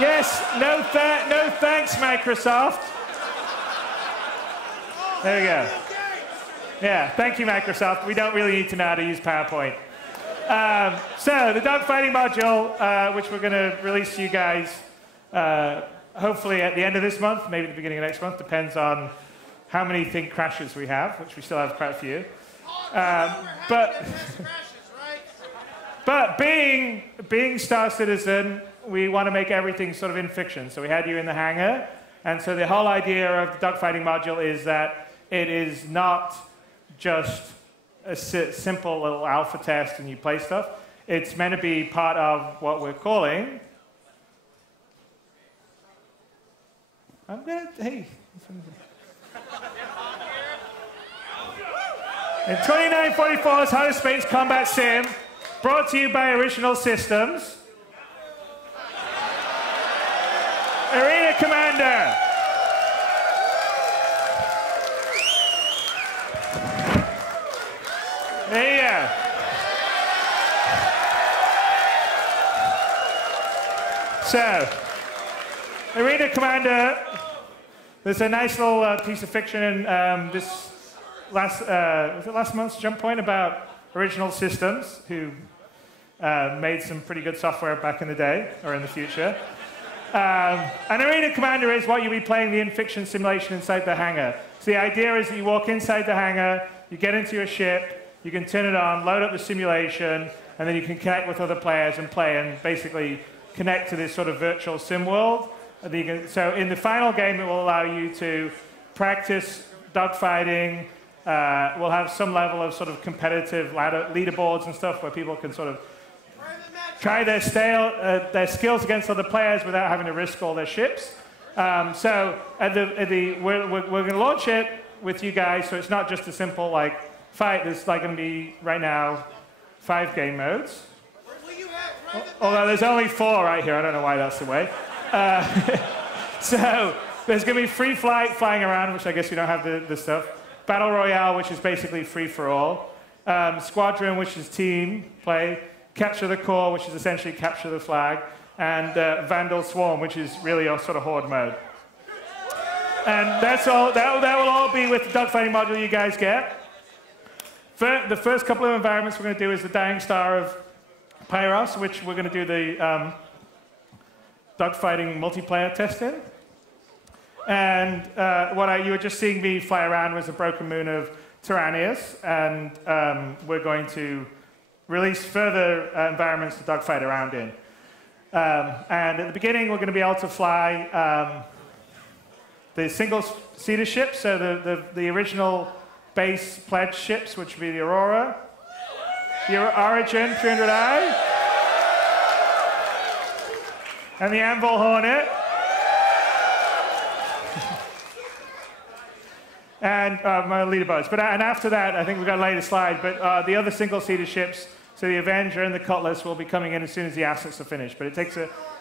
Yes, no thanks, Microsoft. There you go. Yeah, thank you, Microsoft. We don't really need to know how to use PowerPoint. So the dogfighting module, which we're going to release to you guys hopefully at the end of this month, maybe the beginning of next month, depends on how many think crashes we have, which we still have quite a few. But being Star Citizen, we want to make everything sort of in fiction. So we had you in the hangar, and so the whole idea of the dogfighting module is that it is not just a simple little alpha test and you play stuff. It's meant to be part of what we're calling... Hey. In 2944's Outer Space Combat Sim, brought to you by Original Systems. Arena Commander. There you go. So, Arena Commander, there's a nice little piece of fiction in this was it last month's Jump Point about Original Systems, who made some pretty good software back in the day, or in the future. And Arena Commander is what you'll be playing the in-fiction simulation inside the hangar. So the idea is that you walk inside the hangar, you get into your ship, you can turn it on, load up the simulation, and then you can connect with other players and play and basically connect to this sort of virtual sim world. So in the final game, it will allow you to practice dogfighting. We'll have some level of sort of competitive leaderboards and stuff where people can sort of try their skills against other players without having to risk all their ships. So we're going to launch it with you guys, so it's not just a simple like fight. There's like going to be right now 5 game modes. Although there's only 4 right here, I don't know why that's the way. So there's going to be free flight, flying around, which I guess you don't have the stuff. Battle Royale, which is basically free for all. Squadron, which is team play. Capture the Core, which is essentially capture the flag. And Vandal Swarm, which is really your sort of horde mode. And that's all. That will all be with the dogfighting module you guys get. The first couple of environments we're going to do is the Dying Star of Pyros, which we're going to do the dogfighting multiplayer test in. And what you were just seeing me fly around was the broken moon of Tyrannius, and we're going to release further environments to dogfight around in. And at the beginning, we're going to be able to fly the single-seater ships, so the original base pledge ships, which would be the Aurora, the Origin 300i, and the Anvil Hornet. And my leaderboards. And after that, I think we've got to lay the slide, but the other single-seater ships, so the Avenger and the Cutlass, will be coming in as soon as the assets are finished. But it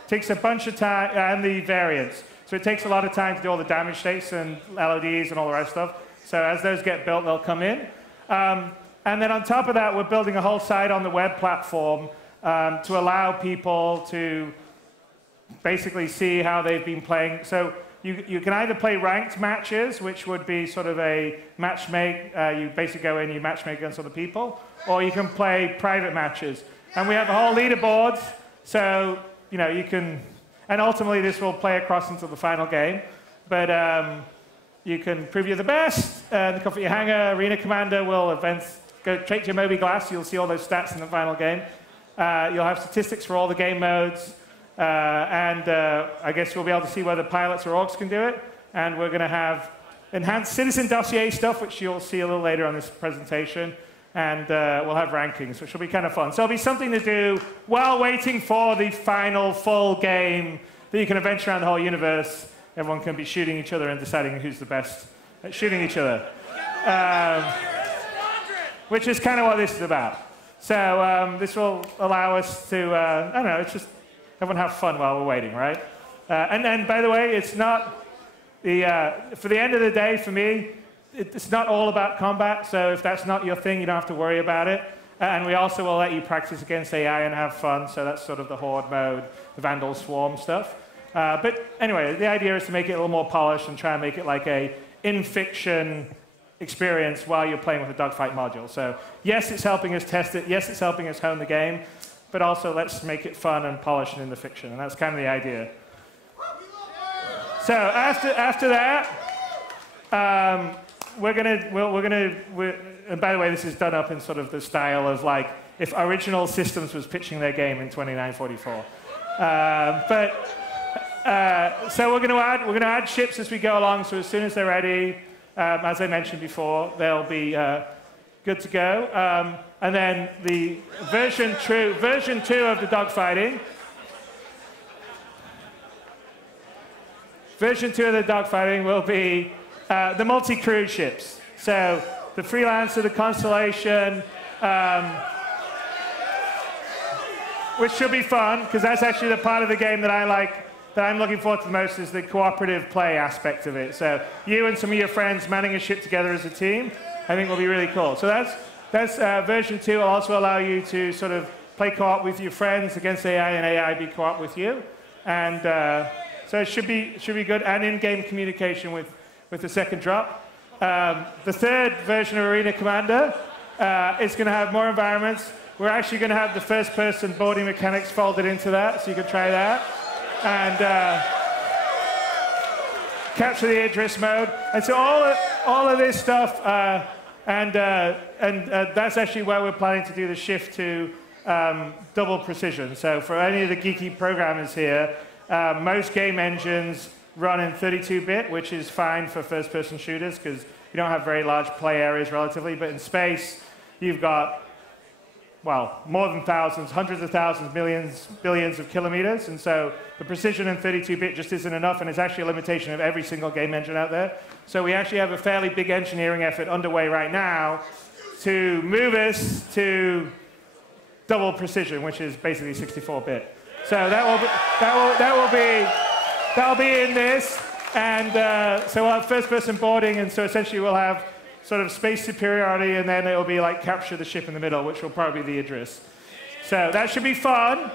takes a bunch of time, and the variants. So it takes a lot of time to do all the damage states and LODs and all the rest of stuff. So as those get built, they'll come in. And then on top of that, we're building a whole site on the web platform to allow people to basically see how they've been playing. So you can either play ranked matches, which would be sort of a matchmake. You basically go in, you matchmake against other people, or you can play private matches. And we have a whole leaderboard, so you can. And ultimately, this will play across into the final game. But you can prove you're the best. In the comfort of your hangar, Arena Commander will go straight to your Moby Glass. You'll see all those stats in the final game. You'll have statistics for all the game modes. And I guess we'll be able to see whether pilots or orcs can do it. And we're going to have enhanced citizen dossier stuff, which you'll see a little later on this presentation. And we'll have rankings, which will be kind of fun. So it'll be something to do while waiting for the final full game that you can adventure around the whole universe. Everyone can be shooting each other and deciding who's the best at shooting each other. Which is kind of what this is about. So this will allow us to, I don't know, it's just everyone have fun while we're waiting, right? And then, by the way, it's not for the end of the day, for me, it's not all about combat. So if that's not your thing, you don't have to worry about it. And we also will let you practice against AI and have fun, so that's sort of the Horde mode, the Vandal Swarm stuff. But anyway, the idea is to make it a little more polished and try and make it like a in-fiction experience while you're playing with a dogfight module. So yes, it's helping us test it. Yes, it's helping us hone the game. But also, let's make it fun and polished and in the fiction. And that's kind of the idea. So after that, and by the way, this is done up in sort of the style of like if Original Systems was pitching their game in 2944. So we're going to add ships as we go along. So as soon as they're ready, as I mentioned before, they'll be good to go. And then the version 2 of the dogfighting. Version 2 of the dogfighting will be the multi-crew ships. So the Freelancer, the Constellation, which should be fun, because that's actually the part of the game that I like, that I'm looking forward to the most, is the cooperative play aspect of it. So you and some of your friends manning a ship together as a team, I think will be really cool. So that's version 2 will also allow you to sort of play co-op with your friends against AI and AI be co-op with you. And so it should be good, and in-game communication with the second drop. The third version of Arena Commander is going to have more environments. We're actually going to have the first-person boarding mechanics folded into that, so you can try that. And capture the Idris mode. And so all of this stuff, and that's actually where we're planning to do the shift to double precision. So for any of the geeky programmers here, most game engines run in 32-bit, which is fine for first-person shooters because you don't have very large play areas relatively. But in space, you've got, well, more than thousands, hundreds of thousands, millions, billions of kilometers. And so the precision in 32-bit just isn't enough, and it's actually a limitation of every single game engine out there. So we actually have a fairly big engineering effort underway right now to move us to double precision, which is basically 64-bit. So that'll be in this, and so we'll have first-person boarding, and so essentially we'll have sort of space superiority, and then it'll be like capture the ship in the middle, which will probably be the Idris. So that should be fun.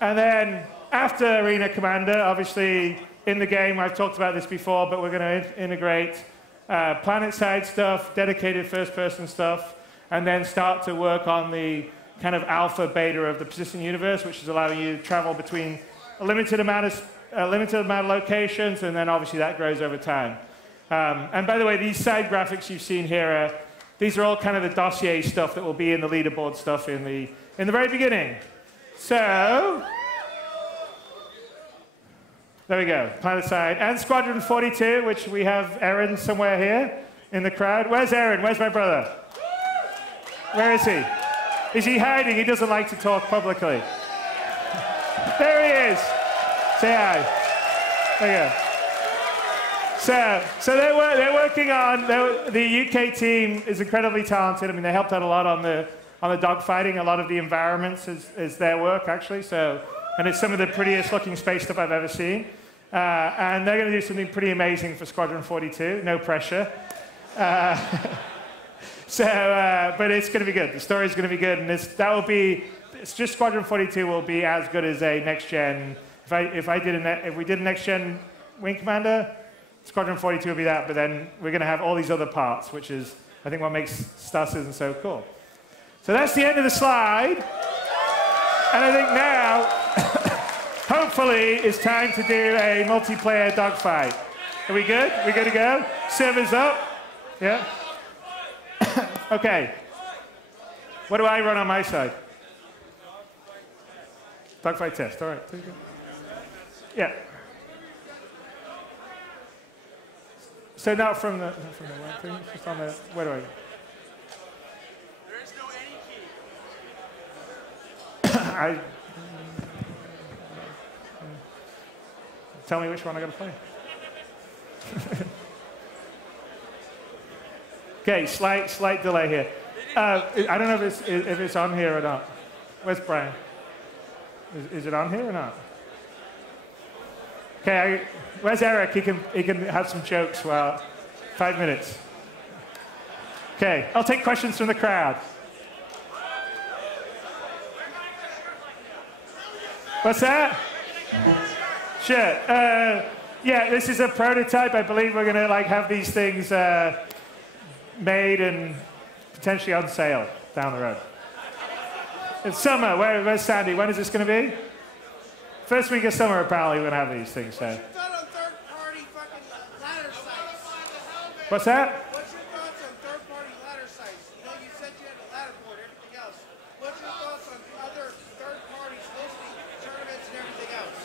And then after Arena Commander, obviously in the game, I've talked about this before, but we're going to integrate planet-side stuff, dedicated first-person stuff, and then start to work on the kind of alpha beta of the persistent universe, which is allowing you to travel between a limited amount of locations, and then obviously that grows over time. And by the way, these side graphics you've seen here, these are all kind of the dossier stuff that will be in the leaderboard stuff in the very beginning. So there we go, planet side. And Squadron 42, which we have Aaron somewhere here in the crowd. Where's Aaron? Where's my brother? Where is he? Is he hiding? He doesn't like to talk publicly. There he is. Say hi. There you go. So they're working on, the UK team is incredibly talented. I mean, they helped out a lot on the dogfighting. A lot of the environments is their work, actually. So, and it's some of the prettiest looking space stuff I've ever seen. And they're going to do something pretty amazing for Squadron 42. No pressure. But it's going to be good. The story's going to be good, and it's just Squadron 42 will be as good as a next gen. If we did a next gen Wing Commander, Squadron 42 will be that. But then we're going to have all these other parts, which is I think what makes Star Citizen so cool. So that's the end of the slide, and I think now, hopefully, it's time to do a multiplayer dogfight. Are we good? We good to go? Servers up? Yeah. Okay. What do I run on my side? Dogfight test. All right. Yeah. So not from the web thing. Just on the. Where do I? There is no any key. Tell me which one I got to play. Okay, slight delay here. I don't know if it's on here or not. Where's Brian? Is it on here or not? Okay, where's Eric? He can have some jokes. Well, 5 minutes. Okay, I'll take questions from the crowd. What's that? Sure. Yeah, this is a prototype. I believe we're going to have these things made and potentially on sale down the road. It's summer. Where's Sandy? When is this going to be? First week of summer, apparently, we're going to have these things. So. What's that? What's your thoughts on third-party ladder sites? You know, you said you had a ladder board, everything else. What's your thoughts on other third parties hosting tournaments and everything else?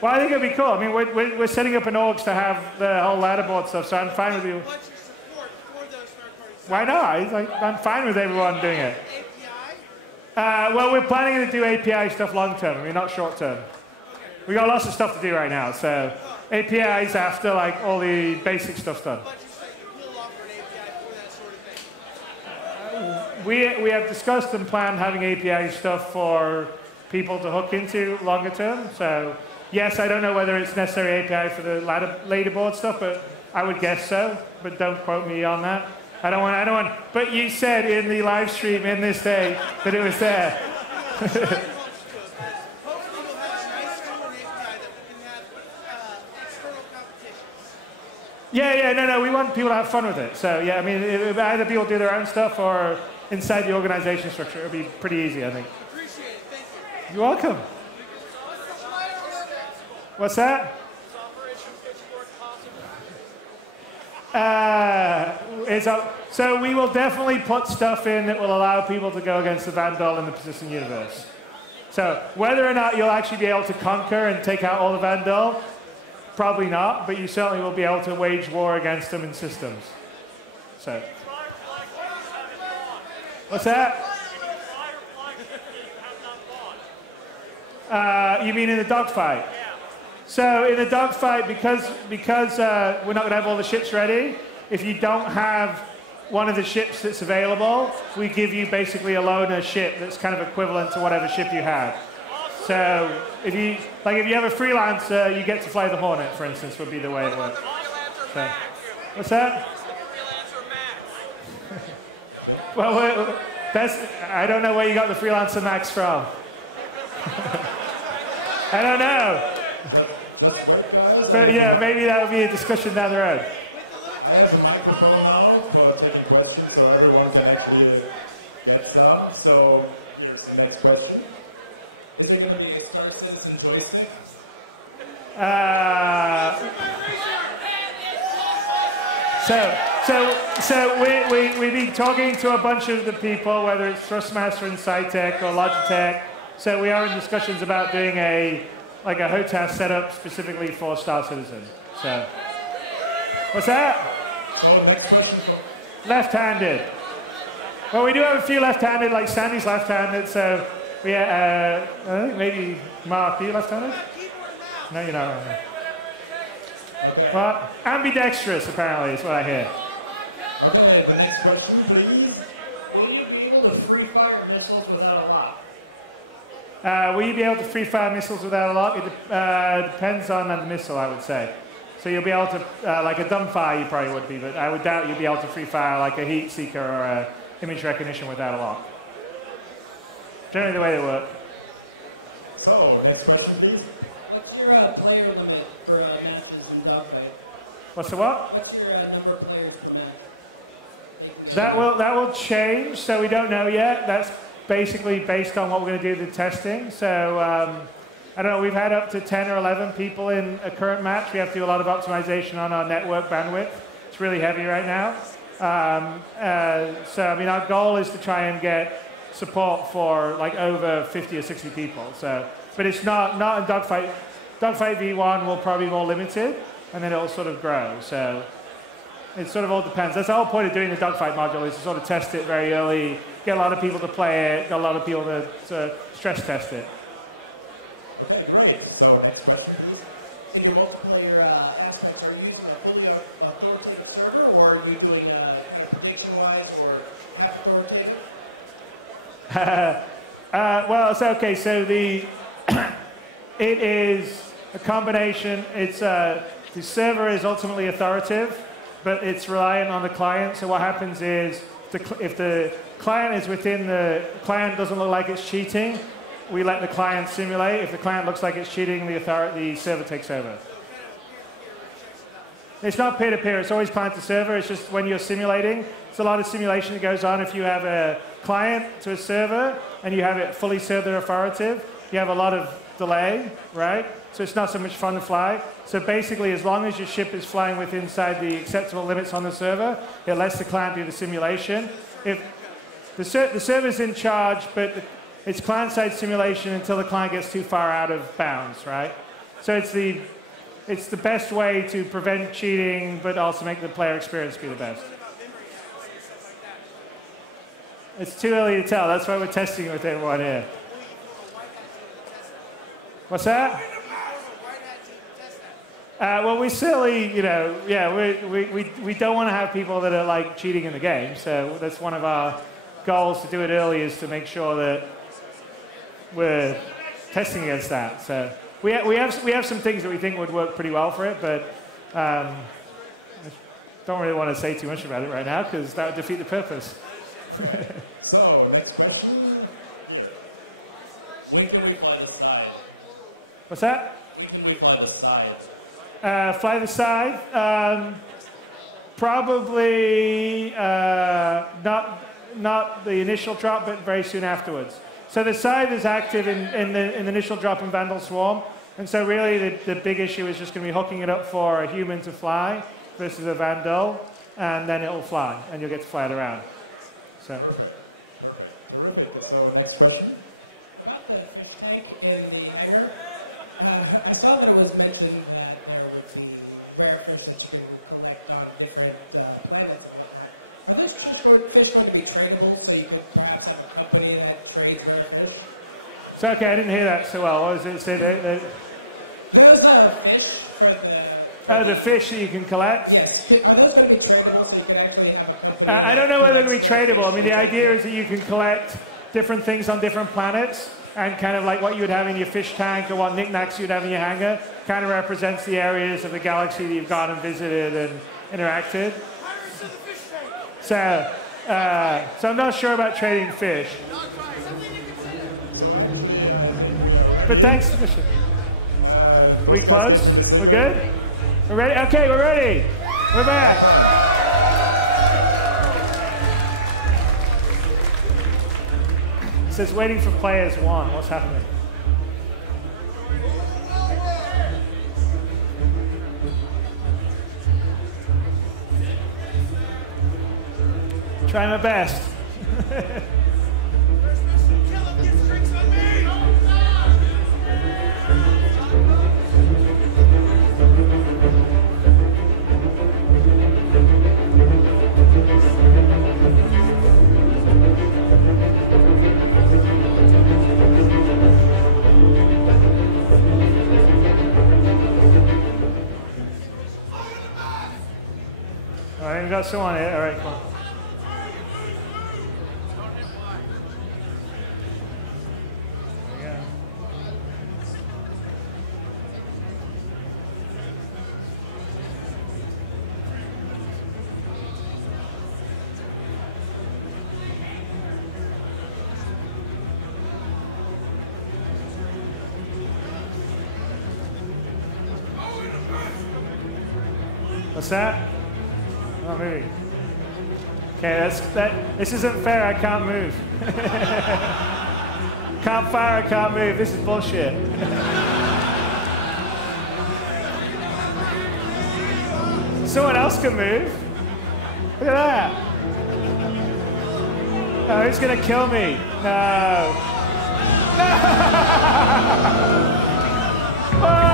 Well, I think it'd be cool. I mean, we're setting up an orgs to have the whole ladder board stuff, so I'm fine with you. What's your support for those third-party sites? Why not? I'm fine with everyone doing it. API? Well, we're planning to do API stuff long term. I mean, not short term. We got lots of stuff to do right now, so APIs after all the basic stuff's done. We have discussed and planned having API stuff for people to hook into longer term. So yes, I don't know whether it's necessary API for the leaderboard stuff, but I would guess so. But don't quote me on that. I don't want. But you said in the live stream in this day that it was there. Yeah, no, we want people to have fun with it. So yeah, I mean, either people do their own stuff or inside the organization structure. It'll be pretty easy, I think. Appreciate it, thank you. You're welcome. What's that? So we will definitely put stuff in that will allow people to go against the Vandal in the persistent universe. So whether or not you'll actually be able to conquer and take out all the Vandal, probably not, but you certainly will be able to wage war against them in systems. So. What's that? You mean in the dogfight? So in the dogfight, because we're not going to have all the ships ready, if you don't have one of the ships that's available, we give you basically a loaner ship that's kind of equivalent to whatever ship you have. So if you have a freelancer, you get to fly the Hornet, for instance, would be the way it works. So, what's that? Well, I don't know where you got the freelancer max from. I don't know. But yeah, maybe that would be a discussion down the road. I have a microphone now for taking questions so everyone can actually get some. So here's the next question. Is it going to be Star Citizen joystick? So we've been talking to a bunch of the people, whether it's Thrustmaster and Scitech or Logitech. So we are in discussions about doing a HOTAS setup specifically for Star Citizen. So, what's that? So next question. Left-handed. Well, we do have a few left-handed, like Sandy's left-handed. So we, I think maybe Mark, are you left-handed? No, you're not. Okay. Well, ambidextrous apparently is what I hear. Okay, the next question, please. Will you be able to free fire missiles without a lock? Will you be able to free fire missiles without a lock? It depends on the missile, I would say. So you'll be able to, like a dumbfire you probably would be, but I would doubt you'll be able to free fire like a heat seeker or a image recognition without a lock. Generally the way they work. So, next question, please. What's your player limit for matches in dogfight? What's the what? What's your number of players per match? That will change, so we don't know yet. That's basically based on what we're going to do the testing. So I don't know, we've had up to 10 or 11 people in a current match. We have to do a lot of optimization on our network bandwidth. It's really heavy right now. So I mean, our goal is to try and get support for like over 50 or 60 people. So, but it's not in Dogfight. Dogfight V1 will probably be more limited, and then it'll sort of grow. So it sort of all depends. That's the whole point of doing the Dogfight module, is to sort of test it very early, get a lot of people to play it, get a lot of people to stress test it. Okay, great. So next question, please. In your multiplayer aspects, are you using a fully authoritative server, or are you doing prediction-wise or half authoritative? Well, it's okay. So it is a combination. It's the server is ultimately authoritative, but it's reliant on the client. So what happens is if the client is within the client doesn't look like it's cheating, we let the client simulate. If the client looks like it's cheating, the server takes over. It's not peer-to-peer. It's always client-to-server. It's just when you're simulating, it's a lot of simulation that goes on. If you have a client to a server and you have it fully server authoritative, you have a lot of delay, right? So it's not so much fun to fly. So basically, as long as your ship is flying within inside the acceptable limits on the server, it lets the client do the simulation. If the server's in charge, but it's client-side simulation until the client gets too far out of bounds, right? So it's the best way to prevent cheating, but also make the player experience be the best. It's too early to tell. That's why we're testing it with everyone here. What's that? Well, we certainly, you know, yeah, we don't want to have people that are like cheating in the game. So that's one of our goals to do it early, is to make sure that we're testing against that. So we have some things that we think would work pretty well for it, but I don't really want to say too much about it right now because that would defeat the purpose. So, next question. Here. When can we fly the side? What's that? When can we fly the side? Fly the side. Probably not the initial drop, but very soon afterwards. So the side is active in the initial drop in Vandal Swarm, and so really the big issue is just going to be hooking it up for a human to fly versus a Vandal, and then it'll fly, and you'll get to fly it around. So. So, next question. Tank in the air. I saw that it was mentioned that there was the rare fish you can collect on different planets. Are these fish going to be tradable, so you could perhaps have a company that trades rare fish? So, okay, I didn't hear that so well. What was it? Say There was a fish for the... Oh, the fish that you can collect? Yes. Are those going to be tradable, so you can actually have a company? I don't know whether they're going to be tradable. I mean, the idea is that you can collect different things on different planets, and kind of like what you would have in your fish tank or what knickknacks you'd have in your hangar kind of represents the areas of the galaxy that you've gone and visited and interacted. So I'm not sure about trading fish. But thanks. Are we close? We're good? We're ready? Okay, we're ready. We're back. It says waiting for players one. What's happening? Try my best. All right, we got someone here. All right, come on. What's that? Oh, maybe. Okay, this isn't fair. I can't move. Can't fire. I can't move. This is bullshit. Someone else can move. Look at that. Oh, who's gonna kill me? No. No. Oh!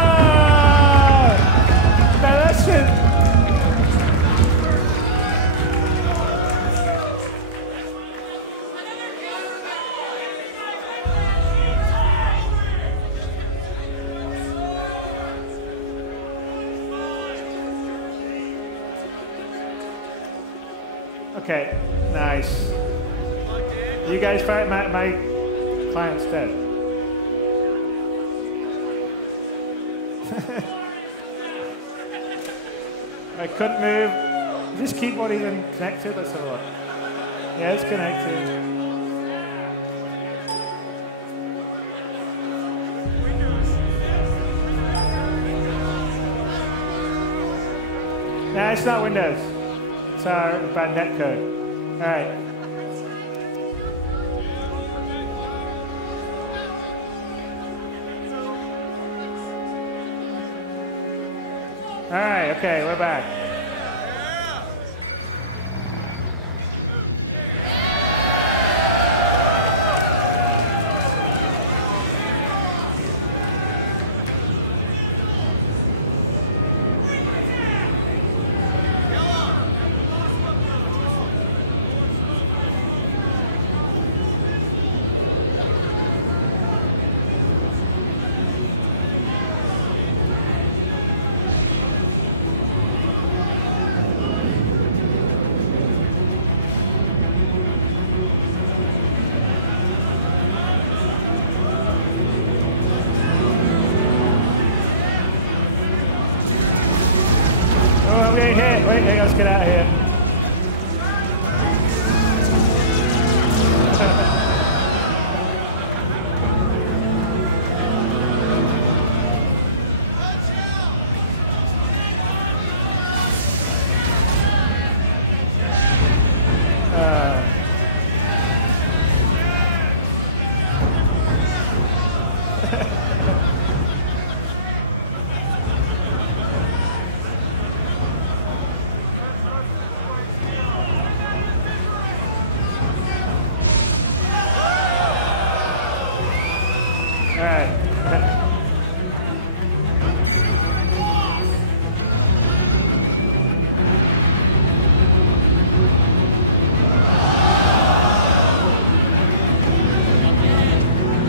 No, that's just. Okay, nice. You guys fight. My client's dead. I couldn't move. Is this keyboard even connected? Let's have a look. Yeah, it's connected. No, it's not Windows. It's our bad net code. All right. All right, okay, we're back. Wait, let's get out of here.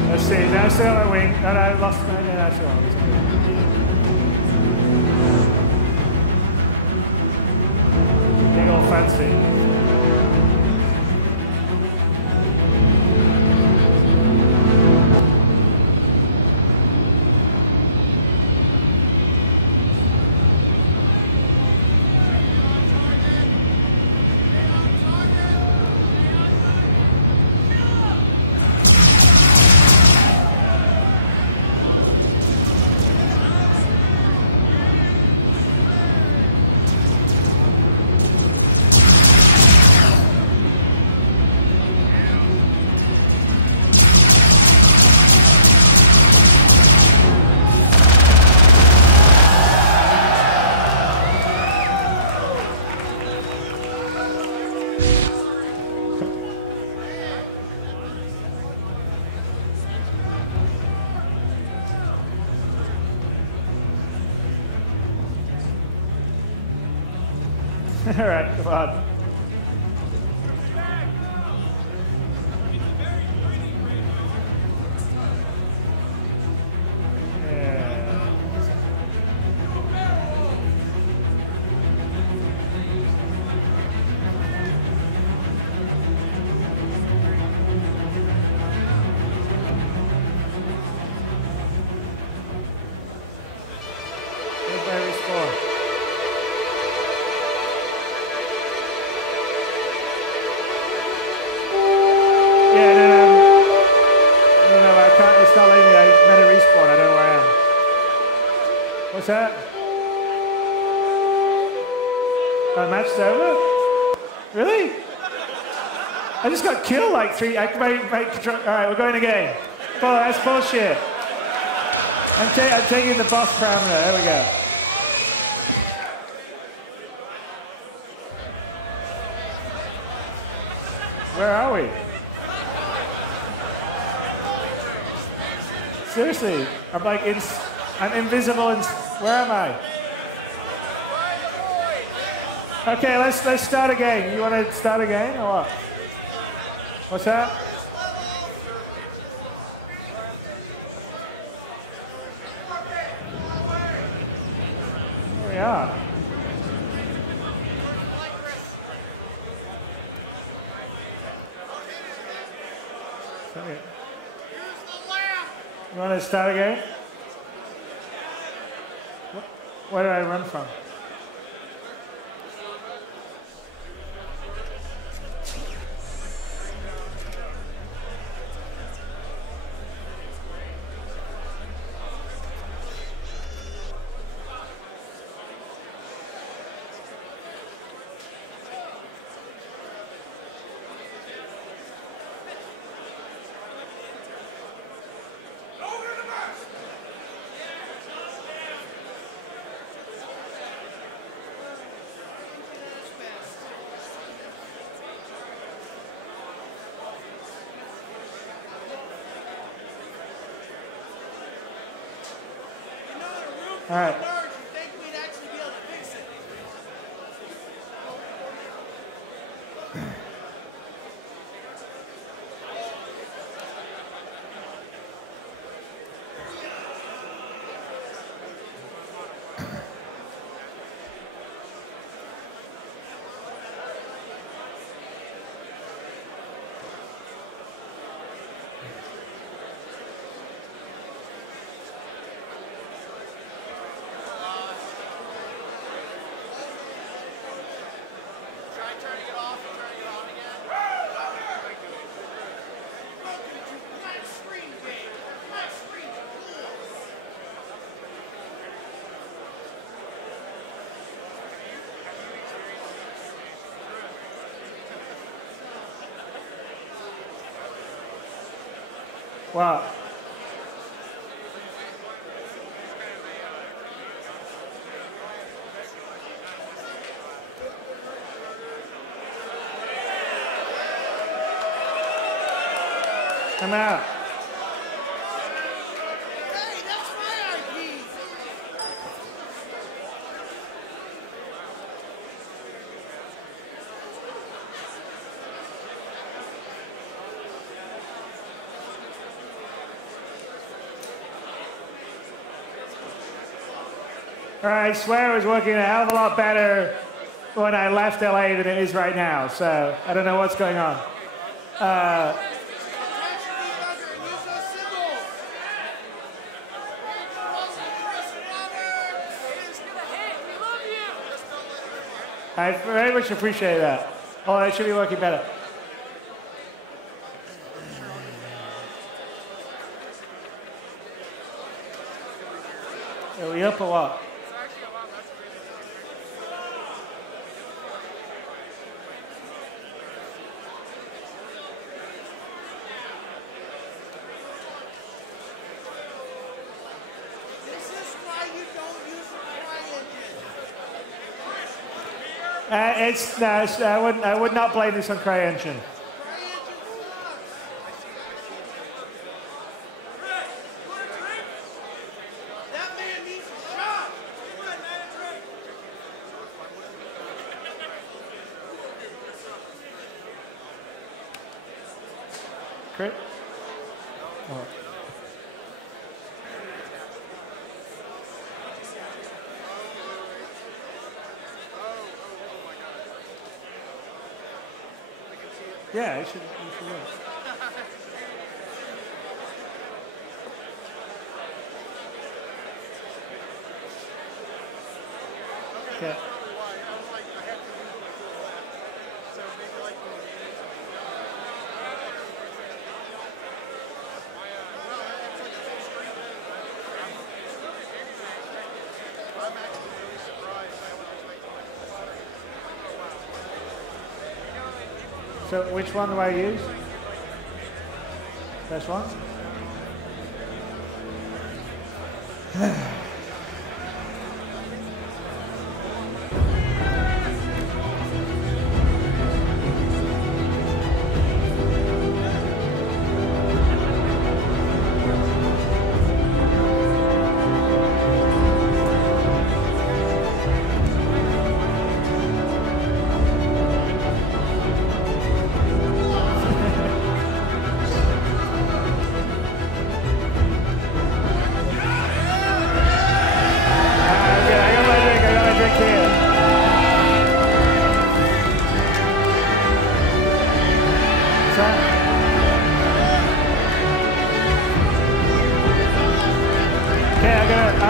Let's see, now still on my wing. No, I lost my still on. Being all fancy. All right, come on. What's that? Match's over? Really? I just got killed like three. All right, we're going again. Oh, that's bullshit. I'm taking the boss parameter. There we go. Where are we? Seriously, I'm like I'm invisible. Where am I? Okay, let's start again. You want to start again or what? What's that? Here we are. You want to start again? Where did I run from? All right. Nerds, you think we'd actually be able to fix it? Try turning it off and turning it on again. Welcome to Flat Screen Game. Flat screens are cool. Wow. I'm out. Hey, that's my IP. All right, I swear it was working a hell of a lot better when I left LA than it is right now, so I don't know what's going on. Attach to each other and use those symbols. Here's Chris Roberts. It's gonna hit. We love you. I very much appreciate that. Oh, it should be working better. Are we up or what? This is why you don't use the CryEngine. I would not blame this on CryEngine. CryEngine sucks. That man needs a shot. Crit? Oh. Yeah, it should work. Okay. So which one do I use? This one?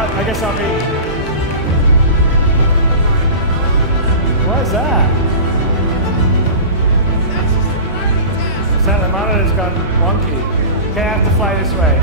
I guess I'll be. What is that? Is that the monitor's gone wonky? Okay, I have to fly this way.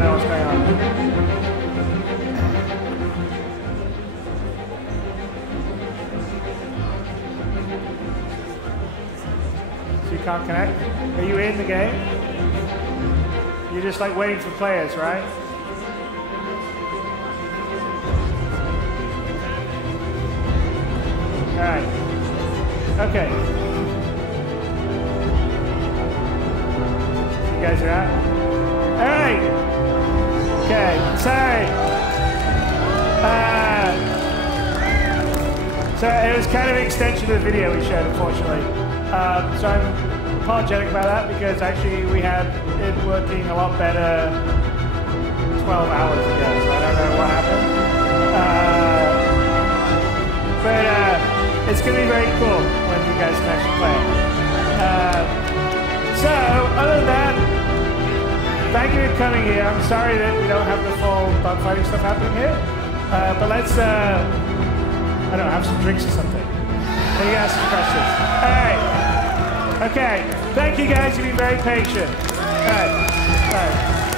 don't know what's going on. So you can't connect? Are you in the game? You're just like waiting for players, right? All right. Okay. You guys are out? All right. Okay. Sorry. So it was kind of an extension of the video we showed, unfortunately. So I'm apologetic about that because actually we had it working a lot better 12 hours ago, so I don't know what happened. But it's going to be very cool when you guys can actually play it. So, other than that, thank you for coming here. I'm sorry that we don't have the full bug-fighting stuff happening here. But let's, I don't know, have some drinks or something. And you ask some questions. All right. Okay. Thank you guys. You've been very patient. All right. All right.